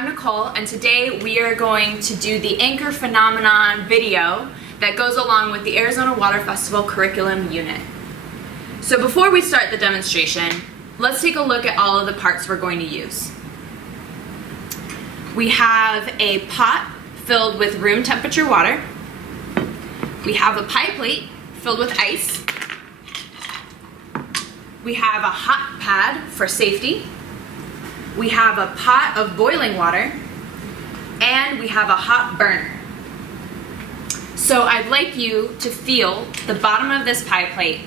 I'm Nicole, and today we are going to do the anchor phenomenon video that goes along with the Arizona Water Festival curriculum unit. So before we start the demonstration, let's take a look at all of the parts we're going to use. We have a pot filled with room temperature water. We have a pie plate filled with ice. We have a hot pad for safety. We have a pot of boiling water, and we have a hot burner. So I'd like you to feel the bottom of this pie plate.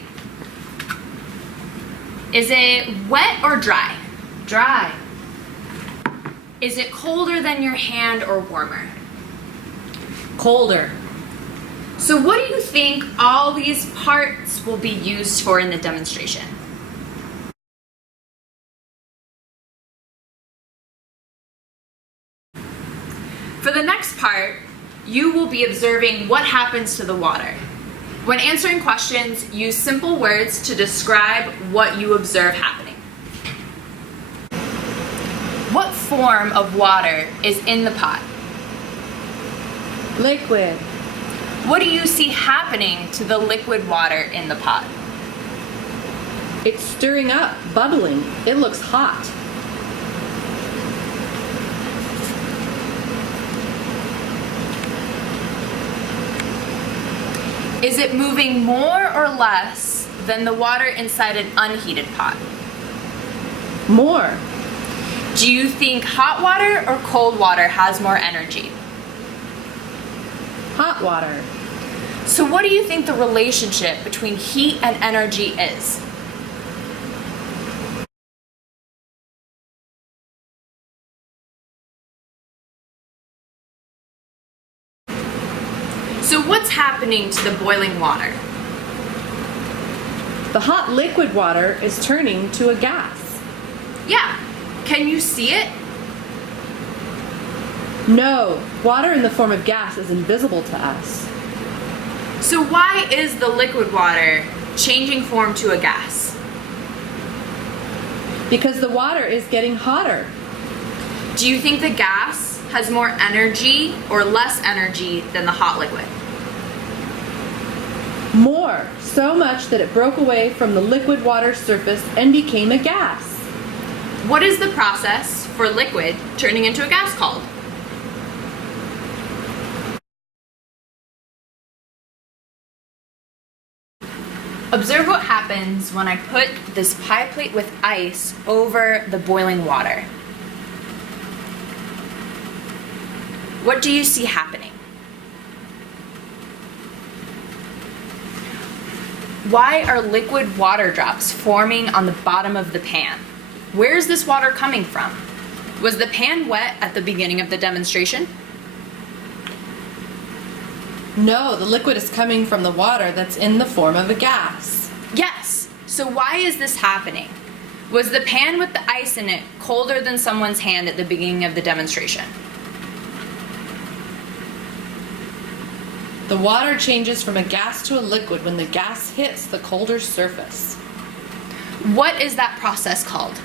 Is it wet or dry? Dry. Is it colder than your hand or warmer? Colder. So what do you think all these parts will be used for in the demonstration? For the next part, you will be observing what happens to the water. When answering questions, use simple words to describe what you observe happening. What form of water is in the pot? Liquid. What do you see happening to the liquid water in the pot? It's stirring up, bubbling. It looks hot. Is it moving more or less than the water inside an unheated pot? More. Do you think hot water or cold water has more energy? Hot water. So what do you think the relationship between heat and energy is? So what's happening to the boiling water? The hot liquid water is turning to a gas. Yeah. Can you see it? No, water in the form of gas is invisible to us. So why is the liquid water changing form to a gas? Because the water is getting hotter. Do you think the gas has more energy or less energy than the hot liquid? More, so much that it broke away from the liquid water surface and became a gas. What is the process for liquid turning into a gas called? Observe what happens when I put this pie plate with ice over the boiling water. What do you see happening? Why are liquid water drops forming on the bottom of the pan? Where is this water coming from? Was the pan wet at the beginning of the demonstration? No, the liquid is coming from the water that's in the form of a gas. Yes. So why is this happening? Was the pan with the ice in it colder than someone's hand at the beginning of the demonstration? The water changes from a gas to a liquid when the gas hits the colder surface. What is that process called?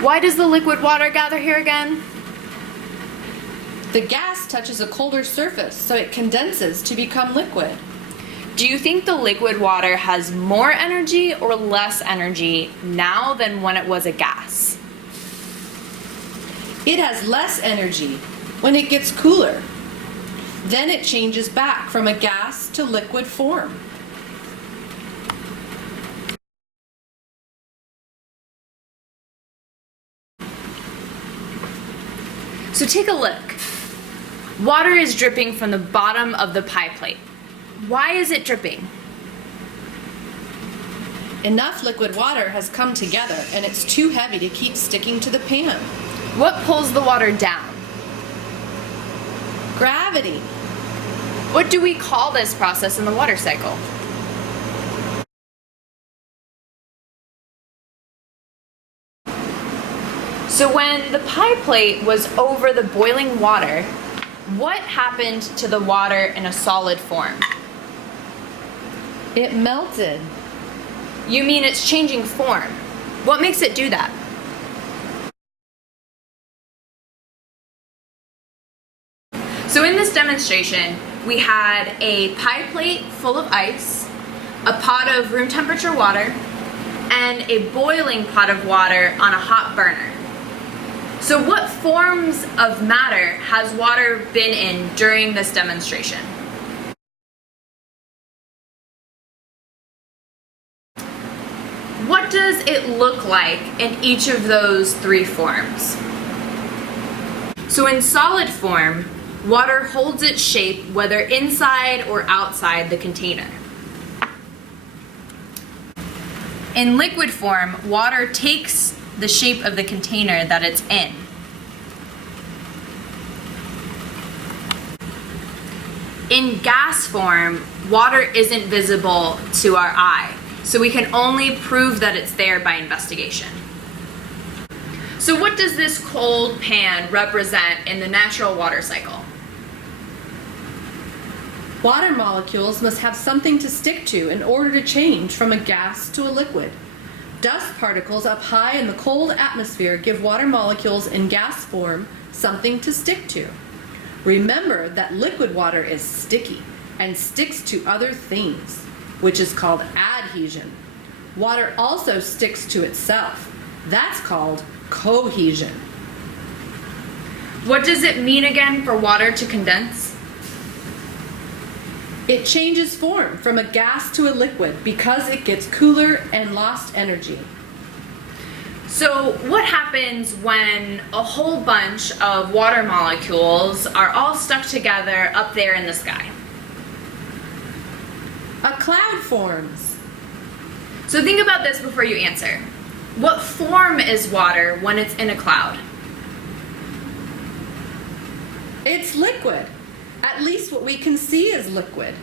Why does the liquid water gather here again? The gas touches a colder surface, so it condenses to become liquid. Do you think the liquid water has more energy or less energy now than when it was a gas? It has less energy when it gets cooler. Then it changes back from a gas to liquid form. So take a look. Water is dripping from the bottom of the pie plate. Why is it dripping? Enough liquid water has come together and it's too heavy to keep sticking to the pan. What pulls the water down? Gravity. What do we call this process in the water cycle? So when the pie plate was over the boiling water, what happened to the water in a solid form? It melted. You mean it's changing form. What makes it do that? So in this demonstration, we had a pie plate full of ice, a pot of room temperature water, and a boiling pot of water on a hot burner. So what forms of matter has water been in during this demonstration? What does it look like in each of those three forms? So in solid form, water holds its shape whether inside or outside the container. In liquid form, water takes the shape of the container that it's in. In gas form, water isn't visible to our eye, so we can only prove that it's there by investigation. So what does this cold pan represent in the natural water cycle? Water molecules must have something to stick to in order to change from a gas to a liquid. Dust particles up high in the cold atmosphere give water molecules in gas form something to stick to. Remember that liquid water is sticky and sticks to other things, which is called adhesion. Water also sticks to itself. That's called cohesion. What does it mean again for water to condense? It changes form from a gas to a liquid because it gets cooler and lost energy. So what happens when a whole bunch of water molecules are all stuck together up there in the sky? A cloud forms. So think about this before you answer. What form is water when it's in a cloud? It's liquid. At least what we can see is liquid.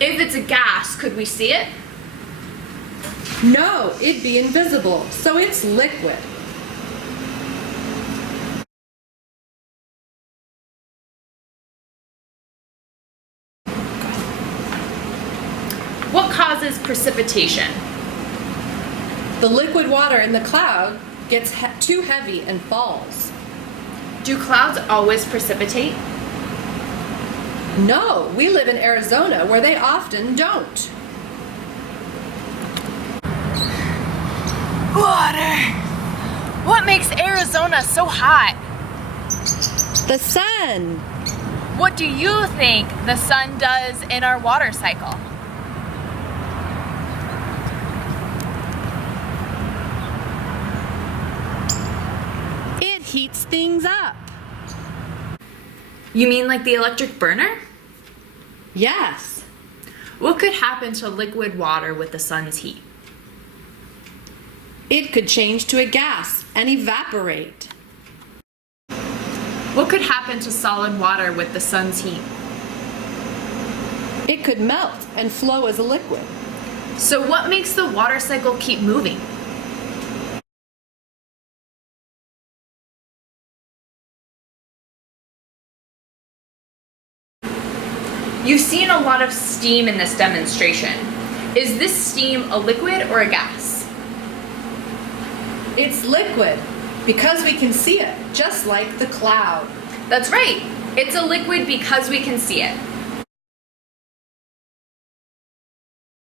If it's a gas, could we see it? No, it'd be invisible, so it's liquid. What causes precipitation? The liquid water in the cloud gets too heavy and falls. Do clouds always precipitate? No, we live in Arizona where they often don't. Water! What makes Arizona so hot? The sun. What do you think the sun does in our water cycle? It heats things up. You mean like the electric burner? Yes. What could happen to liquid water with the sun's heat? It could change to a gas and evaporate. What could happen to solid water with the sun's heat? It could melt and flow as a liquid. So what makes the water cycle keep moving? You've seen a lot of steam in this demonstration. Is this steam a liquid or a gas? It's liquid because we can see it, just like the cloud. That's right. It's a liquid because we can see it.